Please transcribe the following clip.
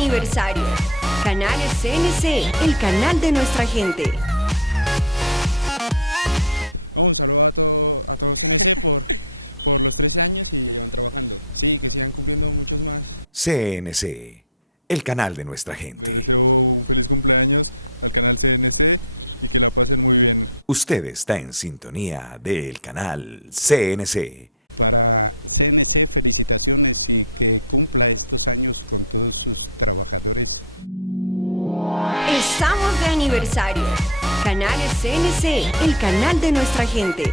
aniversario. Canales CNC, el canal de nuestra gente. CNC, el canal de nuestra gente. Usted está en sintonía del canal CNC. Estamos de aniversario. Canales CNC, el canal de nuestra gente.